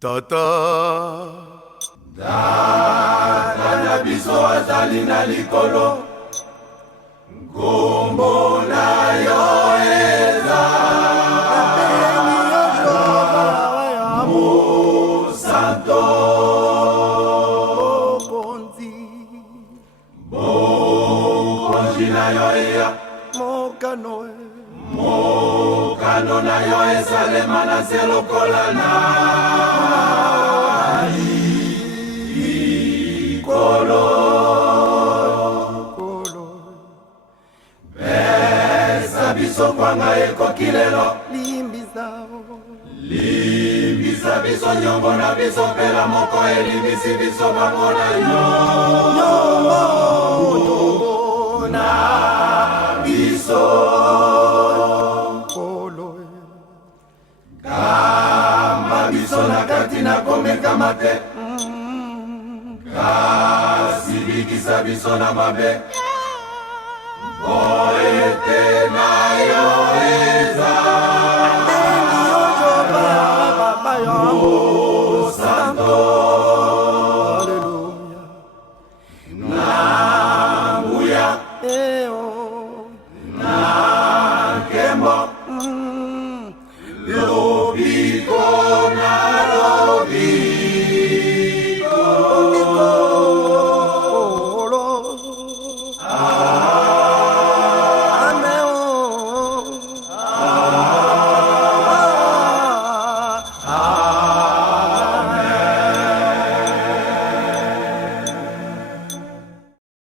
Tata Dada na biso azali na likolo Ngombo na yo eza Mosanto Mokonzi na yo ya Mokano na yo esalema na se lokola na Kolo Besa biso kwanga ekoki lelo Limbisa biso nyongo na biso pela moko elimbisi biso bango na nyongo na biso Kamba biso na kati na komekama te Kasi bikisa biso na mabe Boete na yo eza O Santo Na nguya Na nkembo